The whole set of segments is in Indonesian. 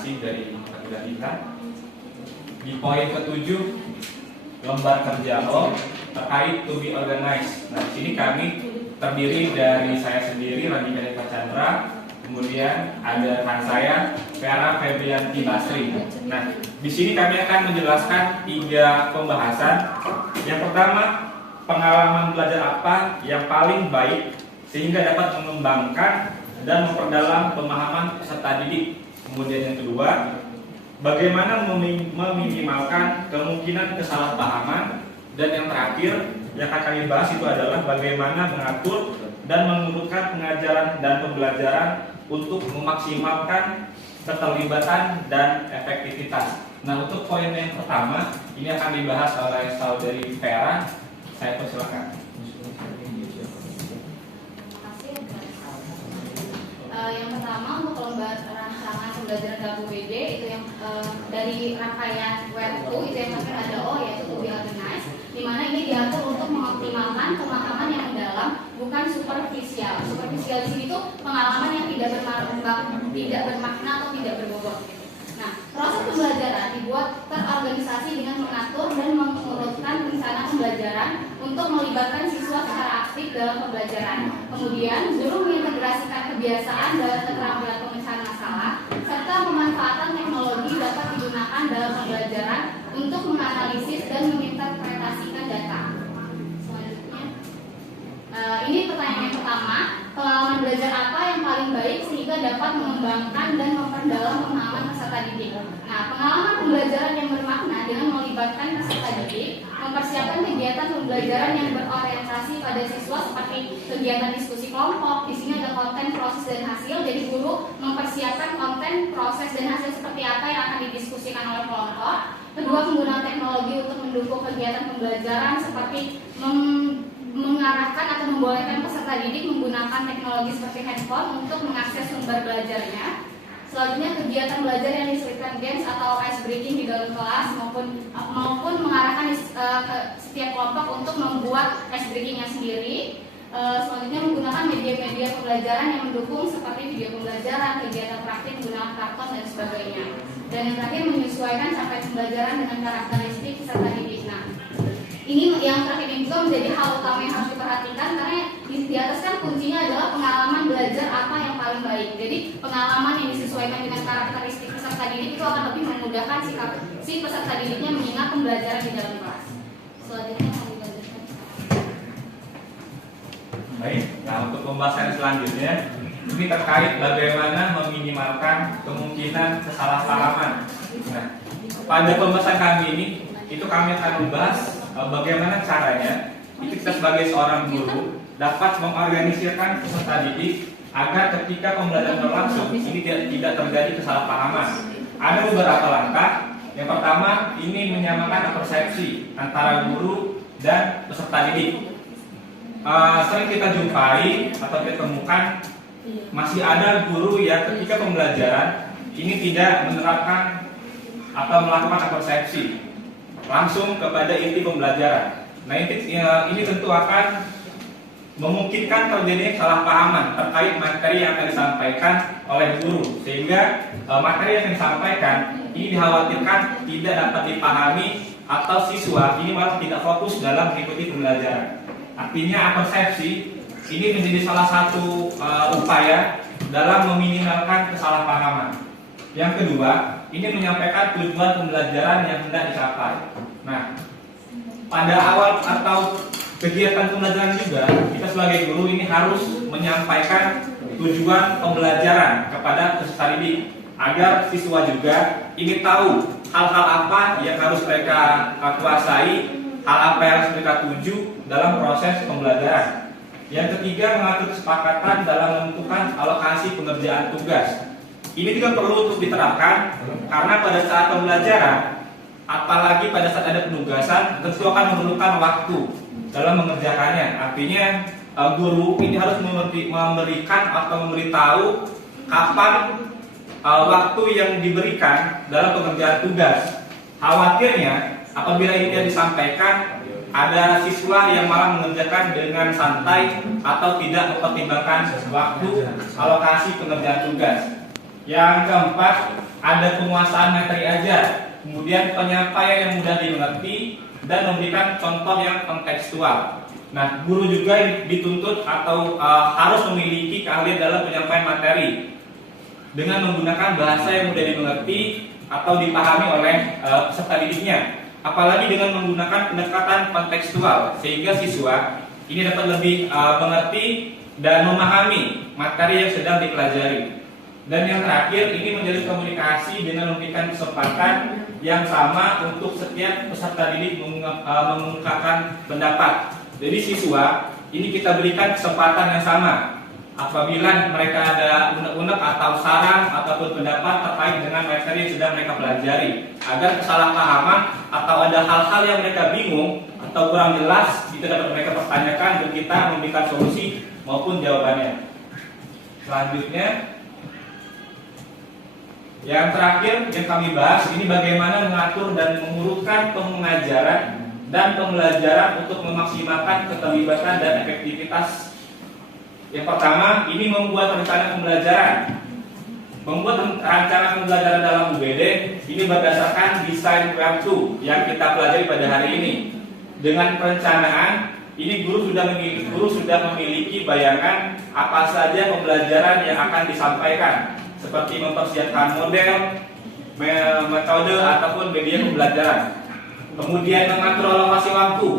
informasi dari pekerja kita. Di poin ke-7 lembar kerja O terkait to be organized. Nah, di sini kami terdiri dari saya sendiri, Radika Deva Chandra, kemudian ada rekan saya, Vera Febrianti Basri. Nah, di sini kami akan menjelaskan 3 pembahasan. Yang pertama, pengalaman belajar apa yang paling baik sehingga dapat mengembangkan dan memperdalam pemahaman peserta didik. Kemudian yang kedua, bagaimana meminimalkan kemungkinan kesalahpahaman. Dan yang terakhir yang akan kami bahas itu adalah bagaimana mengatur dan mengurutkan pengajaran dan pembelajaran untuk memaksimalkan keterlibatan dan efektivitas. Nah, untuk poin yang pertama ini akan dibahas oleh saudari Vera. Saya persilakan. Yang pertama untuk lembar rancangan pembelajaran KBBD itu yang dari rangkaian web 2 itu yang terakhir ada O, yaitu to be organized, di mana ini diatur untuk mengoptimalkan pemahaman yang mendalam, bukan superficial. Superficial di sini tuh pengalaman yang tidak bermakna atau tidak berbobot. Nah, proses pembelajaran dibuat terorganisasi dengan mengatur dan mengurutkan rencana pembelajaran untuk melibatkan siswa secara aktif dalam pembelajaran. Kemudian, guru mengintegrasikan kebiasaan dalam keterampilan pemecahan masalah, serta pemanfaatan teknologi dapat digunakan dalam pembelajaran untuk menganalisis dan menginterpretasikan data. Selanjutnya, ini pertanyaan yang pertama, pengalaman belajar apa yang paling baik sehingga dapat mengembangkan dan memperdalam pemahaman peserta didik. Nah, pengalaman pembelajaran yang bermakna dengan melibatkan peserta didik, mempersiapkan kegiatan pembelajaran yang berorientasi pada siswa seperti kegiatan diskusi kelompok. Di sini ada konten, proses, dan hasil. Jadi guru mempersiapkan konten, proses, dan hasil seperti apa yang akan didiskusikan oleh kelompok. Kedua, penggunaan teknologi untuk mendukung kegiatan pembelajaran seperti mengarahkan atau membolehkan peserta didik menggunakan teknologi seperti handphone untuk mengakses sumber belajarnya. Selanjutnya, kegiatan belajar yang diselipkan games atau ice breaking di dalam kelas maupun mengarahkan ke setiap kelompok untuk membuat ice breakingnya sendiri. Selanjutnya, menggunakan media-media pembelajaran yang mendukung seperti video pembelajaran, kegiatan praktik menggunakan karton dan sebagainya. Dan yang terakhir, menyesuaikan capaian pembelajaran dengan karakteristik peserta didik. Nah, ini yang terakhir ini juga menjadi hal utama yang harus diperhatikan, karena di atas kan kuncinya adalah pengalaman belajar apa yang paling baik. Jadi pengalaman yang disesuaikan dengan karakteristik peserta didik itu akan lebih memudahkan si peserta didiknya mengingat pembelajaran di dalam kelas. Selanjutnya kami lanjutkan. Baik, nah untuk pembahasan selanjutnya ini terkait bagaimana meminimalkan kemungkinan kesalahpahaman. Nah, pada pembahasan kami ini itu kami akan membahas bagaimana caranya kita sebagai seorang guru dapat mengorganisirkan peserta didik agar ketika pembelajaran berlangsung ini tidak terjadi kesalahpahaman. Ada beberapa langkah. Yang pertama, ini menyamakan persepsi antara guru dan peserta didik. Sering kita jumpai atau kita temukan masih ada guru yang ketika pembelajaran ini tidak menerapkan atau melakukan persepsi langsung kepada inti pembelajaran. Nah, ini tentu akan memungkinkan terjadinya kesalahpahaman terkait materi yang akan disampaikan oleh guru, sehingga materi yang disampaikan ini dikhawatirkan tidak dapat dipahami atau siswa ini malah tidak fokus dalam mengikuti pembelajaran. Artinya persepsi ini menjadi salah satu upaya dalam meminimalkan kesalahpahaman. Yang kedua, ini menyampaikan tujuan pembelajaran yang hendak dicapai. Nah, pada awal atau kegiatan pembelajaran juga, kita sebagai guru ini harus menyampaikan tujuan pembelajaran kepada peserta didik agar siswa juga ingin tahu hal-hal apa yang harus mereka kuasai, hal apa yang harus mereka tuju dalam proses pembelajaran. Yang ketiga, mengatur kesepakatan dalam menentukan alokasi pengerjaan tugas. Ini juga perlu untuk diterapkan karena pada saat pembelajaran, apalagi pada saat ada penugasan, tentu akan memerlukan waktu dalam mengerjakannya. Artinya guru ini harus memberikan atau memberitahu kapan waktu yang diberikan dalam pengerjaan tugas. Khawatirnya apabila ini tidak disampaikan, ada siswa yang malah mengerjakan dengan santai atau tidak mempertimbangkan waktu alokasi pengerjaan tugas. Yang keempat, ada penguasaan materi ajar, kemudian penyampaian yang mudah dimengerti, dan memberikan contoh yang kontekstual. Nah, guru juga dituntut atau harus memiliki keahlian dalam penyampaian materi dengan menggunakan bahasa yang mudah dimengerti atau dipahami oleh peserta didiknya. Apalagi dengan menggunakan pendekatan kontekstual, sehingga siswa ini dapat lebih mengerti dan memahami materi yang sedang dipelajari. Dan yang terakhir, ini menjadi komunikasi dengan memberikan kesempatan yang sama untuk setiap peserta didik mengungkapkan pendapat. Jadi siswa ini kita berikan kesempatan yang sama. Apabila mereka ada unek-unek atau saran ataupun pendapat terkait dengan materi yang sedang mereka pelajari, agar kesalahpahaman atau ada hal-hal yang mereka bingung atau kurang jelas itu dapat mereka pertanyakan dan kita memberikan solusi maupun jawabannya. Selanjutnya, yang terakhir yang kami bahas ini bagaimana mengatur dan mengurutkan pengajaran dan pembelajaran untuk memaksimalkan keterlibatan dan efektivitas. Yang pertama, ini membuat rencana pembelajaran. Membuat rencana pembelajaran dalam UBD ini berdasarkan desain Web2 yang kita pelajari pada hari ini. Dengan perencanaan, ini guru sudah memiliki bayangan apa saja pembelajaran yang akan disampaikan, seperti mempersiapkan model, metode ataupun media pembelajaran. Kemudian mengatur alokasi waktu,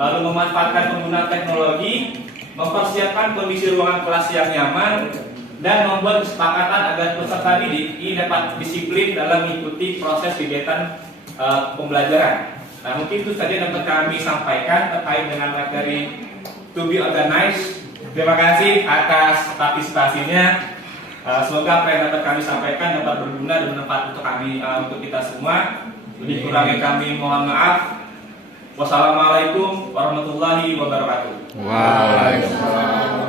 lalu memanfaatkan penggunaan teknologi, mempersiapkan kondisi ruangan kelas yang nyaman, dan membuat kesepakatan agar peserta didik ini dapat disiplin dalam mengikuti proses kegiatan pembelajaran. Nah, mungkin itu saja dapat kami sampaikan terkait dengan materi to be organized. Terima kasih atas partisipasinya. Semoga apa yang dapat kami sampaikan dapat berguna dan bermanfaat untuk kami, untuk kita semua. Lebih kurangnya kami mohon maaf. Wassalamualaikum warahmatullahi wabarakatuh. Waalaikumsalam.